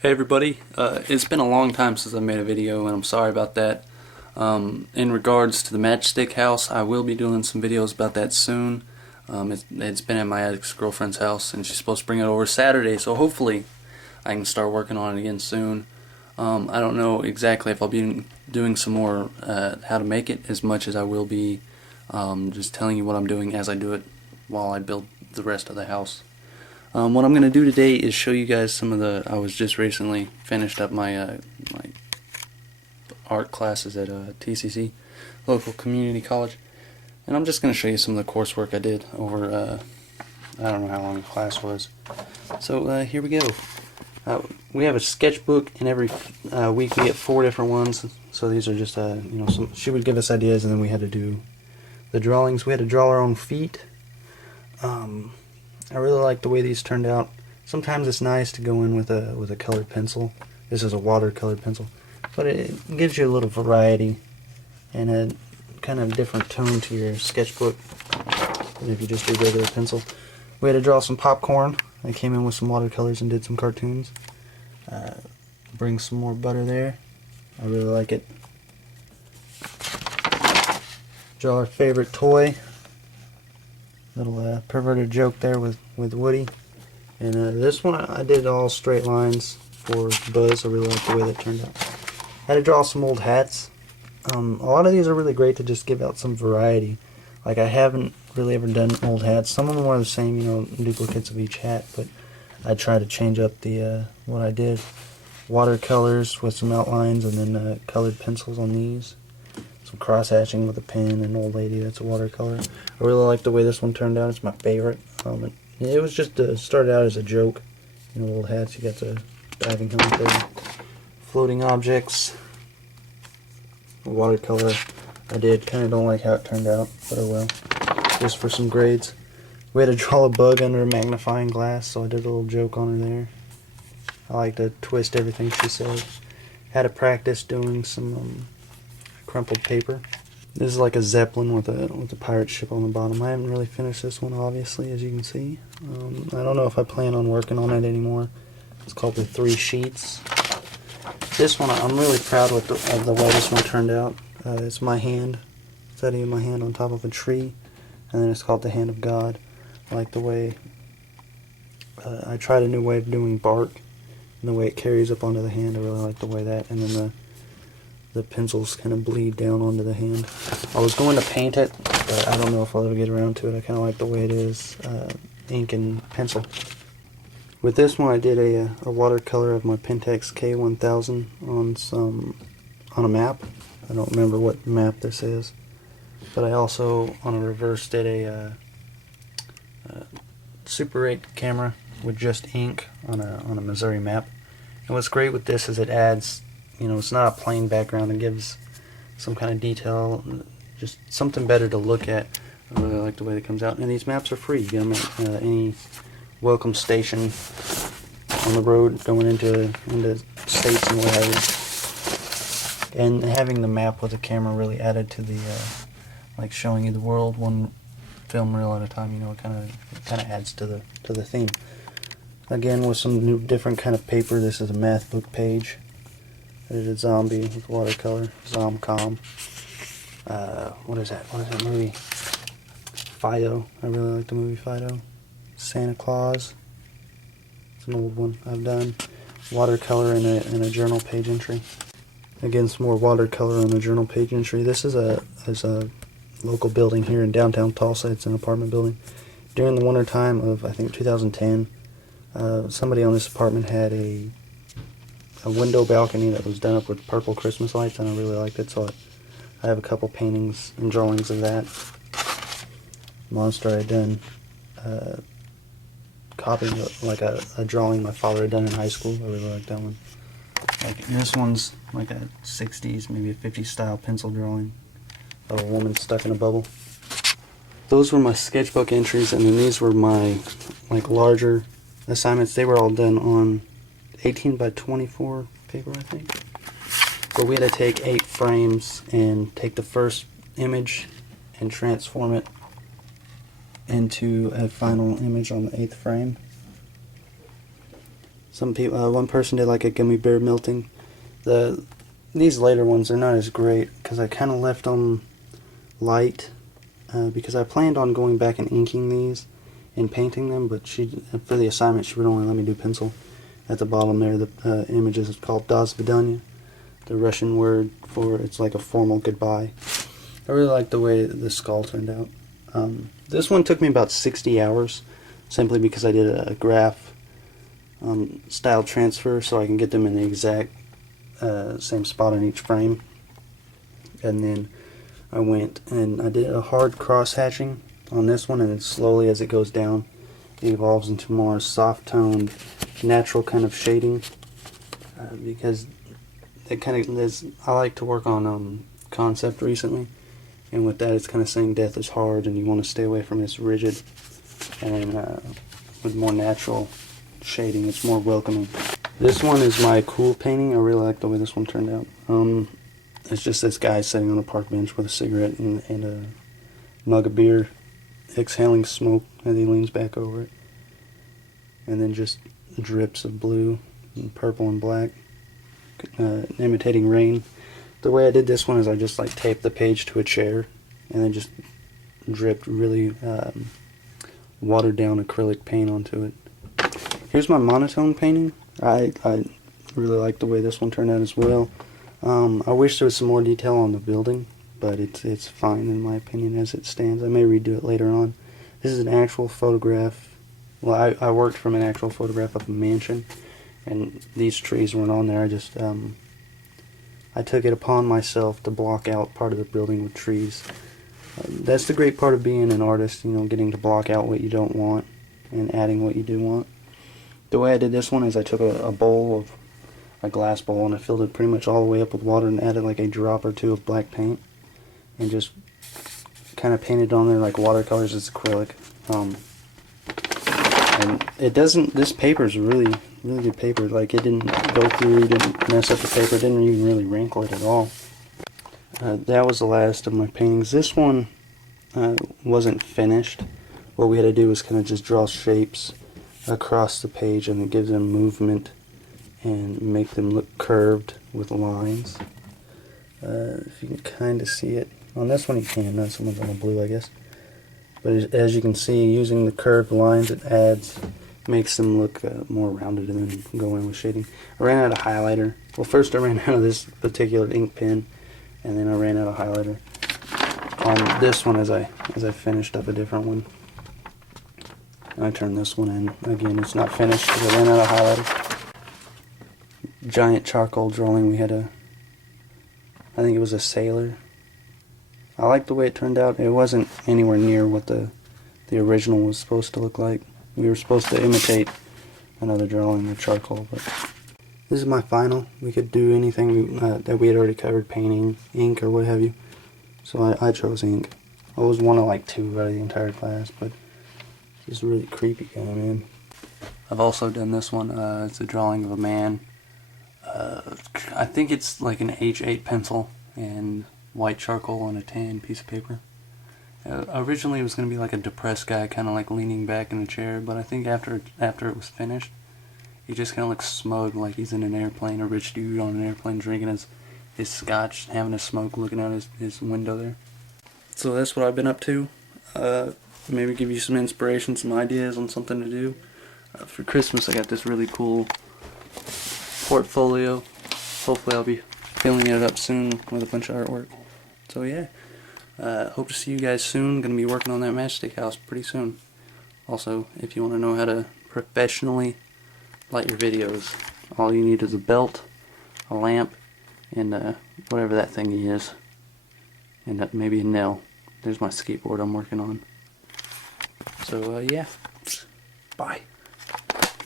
Hey everybody, it's been a long time since I made a video and I'm sorry about that. In regards to the matchstick house, I will be doing some videos about that soon. It's been at my ex-girlfriend's house and she's supposed to bring it over Saturday, so hopefully I can start working on it again soon. I don't know exactly if I'll be doing some more how to make it as much as I will be just telling you what I'm doing as I do it while I build the rest of the house. What I'm going to do today is show you guys some of I was just recently finished up my art classes at TCC, local community college, and I'm just going to show you some of the coursework I did over, I don't know how long the class was. So here we go. We have a sketchbook, and every week we get 4 different ones, so these are just, she would give us ideas, and then we had to do the drawings. We had to draw our own feet. I really like the way these turned out. Sometimes it's nice to go in with a colored pencil. This is a watercolored pencil, but it gives you a little variety and a kind of different tone to your sketchbook than if you just do regular pencil. We had to draw some popcorn. I came in with some watercolors and did some cartoons. Bring some more butter there. I really like it. Draw our favorite toy. Little perverted joke there with Woody. And this one I did all straight lines for Buzz. I really like the way that turned out. Had to draw some old hats. A lot of these are really great to just give out some variety. Like, I haven't really ever done old hats. Some of them are the same, duplicates of each hat, but I try to change up the what I did. Watercolors with some outlines, and then colored pencils on these. Some cross-hatching with a pen, an old lady that's a watercolor. I really like the way this one turned out. It's my favorite. It was just started out as a joke. Old hats, you got the diving helmet there. Floating objects. Watercolor. I did. Kind of don't like how it turned out, but oh well. Just for some grades. We had to draw a bug under a magnifying glass, so I did a little joke on her there. I like to twist everything she said. Had to practice doing some crumpled paper. This is like a zeppelin with a pirate ship on the bottom. I haven't really finished this one, obviously, as you can see. I don't know if I plan on working on it anymore. It's called the 3 sheets. This one, I'm really proud of the way this one turned out. It's my hand, study of my hand on top of a tree, and then it's called the Hand of God. I like the way I tried a new way of doing bark, and the way it carries up onto the hand. I really like the way that, and then the pencils kind of bleed down onto the hand. I was going to paint it, but I don't know if I'll ever get around to it. I kind of like the way it is, ink and pencil. With this one, I did a watercolor of my Pentax K1000 on a map. I don't remember what map this is, but I also on a reverse did a Super 8 camera with just ink on a Missouri map. And what's great with this is it adds, it's not a plain background. It gives some kind of detail, just something better to look at. I really like the way it comes out. And these maps are free. You get them at any welcome station on the road going into states and what have you. And having the map with the camera really added to the like showing you the world one film reel at a time. It kind of adds to the theme. Again, with some new different kind of paper. This is a math book page. I did a zombie with watercolor, Zomcom. What is that? What is that movie? Fido. I really like the movie Fido. Santa Claus. It's an old one I've done. Watercolor in a journal page entry. Again, some more watercolor on a journal page entry. This is a local building here in downtown Tulsa. It's an apartment building. During the winter time of, I think, 2010, somebody on this apartment had a window balcony that was done up with purple Christmas lights, and I really liked it, so I have a couple paintings and drawings of that. Monster I had done, copying like a drawing my father had done in high school. I really like that one. Like this one's like a 60s, maybe a 50s style pencil drawing of a woman stuck in a bubble. Those were my sketchbook entries, and then these were my larger assignments. They were all done on 18 by 24 paper, I think. But we had to take 8 frames and take the first image and transform it into a final image on the 8th frame. Some people, one person did like a gummy bear melting. These later ones are not as great because I kind of left them light because I planned on going back and inking these and painting them, but for the assignment she would only let me do pencil. At the bottom there, the image is called Das Vidanya, the Russian word for it's like a formal goodbye. I really like the way the skull turned out. This one took me about 60 hours, simply because I did a graph style transfer so I can get them in the exact same spot on each frame. And then I went and I did a hard cross hatching on this one, and then slowly as it goes down it evolves into more soft toned natural kind of shading because it kind of I like to work on concept recently, and with that it's kind of saying death is hard and you want to stay away from this rigid, and with more natural shading it's more welcoming. This one is my cool painting. I really like the way this one turned out. It's just this guy sitting on a park bench with a cigarette and a mug of beer, exhaling smoke as he leans back over it, and then just drips of blue and purple and black, imitating rain. The way I did this one is I just like taped the page to a chair and then just dripped really watered down acrylic paint onto it. Here's my monotone painting. I really like the way this one turned out as well. I wish there was some more detail on the building, but it's fine in my opinion as it stands. I may redo it later on. This is an actual photograph. Well, I worked from an actual photograph of a mansion, and these trees weren't on there. I took it upon myself to block out part of the building with trees. That's the great part of being an artist, you know, getting to block out what you don't want and adding what you do want. The way I did this one is I took a glass bowl, and I filled it pretty much all the way up with water and added like a drop or two of black paint and just kind of painted on there like watercolors. It's acrylic. And it doesn't, this paper is really good paper. Like, it didn't go through, didn't mess up the paper, didn't even really wrinkle it at all. That was the last of my paintings. This one wasn't finished. What we had to do was kind of just draw shapes across the page, and it gives them movement and make them look curved with lines. If you can kind of see it. On this one you can, not so much on the blue, I guess. But as you can see, using the curved lines it makes them look more rounded, and then go in with shading. I ran out of highlighter. Well, first I ran out of this particular ink pen, and then I ran out of highlighter on this one as I finished up a different one. And I turned this one in. Again, it's not finished because I ran out of highlighter. Giant charcoal drawing. We had I think it was a sailor. I like the way it turned out. It wasn't anywhere near what the original was supposed to look like. We were supposed to imitate another drawing with charcoal, but this is my final. We could do anything that we had already covered, painting, ink, or what have you. So I chose ink. I was one of like 2 out of the entire class, but this is a really creepy guy, man. I've also done this one. It's a drawing of a man. I think it's like an H8 pencil and white charcoal on a tan piece of paper. Originally it was going to be like a depressed guy, kind of like leaning back in a chair, but I think after it was finished, he just kind of looks smug, like he's in an airplane, a rich dude on an airplane drinking his scotch, having a smoke, looking out his window there. So that's what I've been up to. Maybe give you some inspiration, some ideas on something to do. For Christmas I got this really cool portfolio. Hopefully I'll be filling it up soon with a bunch of artwork. So yeah, hope to see you guys soon. Gonna be working on that matchstick house pretty soon. Also, if you want to know how to professionally light your videos, all you need is a belt, a lamp, and whatever that thingy is, and maybe a nail. There's my skateboard I'm working on. So yeah, bye.